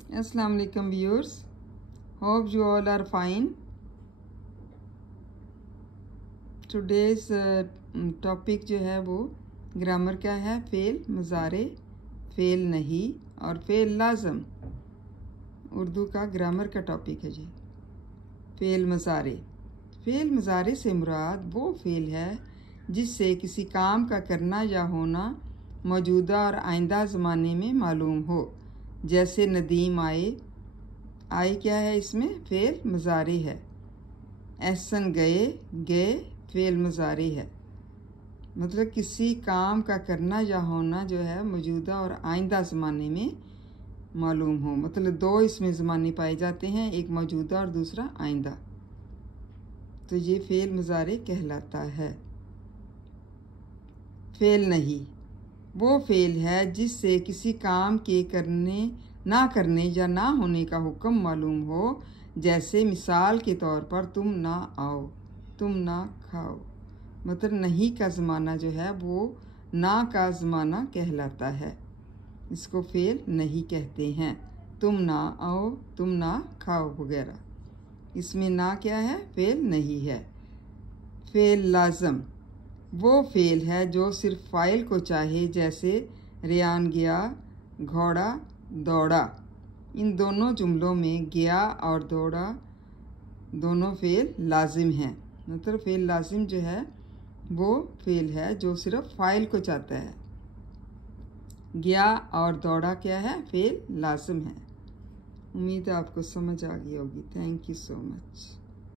अस्सलाम वालेकुम viewers, hope you all are fine. Today's topic जो है वो ग्रामर का है फ़ेल मुज़ारे, फ़ेल नहीं और फ़ेल लाज़म। उर्दू का ग्रामर का टॉपिक है जी। फ़ेल मुज़ारे। फ़ेल मुज़ारे से मुराद वो फ़ेल है जिससे किसी काम का करना या होना मौजूदा और आइंदा ज़माने में मालूम हो। जैसे नदीम आए। आए क्या है इसमें? फ़ेल मुज़ारे है। एहसन गए, गए फ़ेल मुज़ारे है। मतलब किसी काम का करना या होना जो है मौजूदा और आइंदा ज़माने में मालूम हो। मतलब दो इसमें ज़माने पाए जाते हैं, एक मौजूदा और दूसरा आइंदा। तो ये फ़ेल मुज़ारे कहलाता है। फ़ेल नहीं वो फ़ेल है जिससे किसी काम के करने या ना होने का हुक्म मालूम हो। जैसे मिसाल के तौर पर तुम ना आओ, तुम ना खाओ। मतलब नहीं का ज़माना जो है वो ना का ज़माना कहलाता है। इसको फ़ेल नहीं कहते हैं। तुम ना आओ, तुम ना खाओ वगैरह। इसमें ना क्या है? फ़ेल नहीं है। फ़ेल लाज़म वो फ़ेल है जो सिर्फ फ़ाइल को चाहे। जैसे रेयान गया, घोड़ा दौड़ा। इन दोनों जुमलों में गया और दौड़ा दोनों फ़ेल लाजिम हैं। मतलब फ़ेल लाजिम जो है वो फ़ेल है जो सिर्फ फ़ाइल को चाहता है। गया और दौड़ा क्या है? फ़ेल लाजिम है। उम्मीद है आपको समझ आ गई होगी। Thank you so much.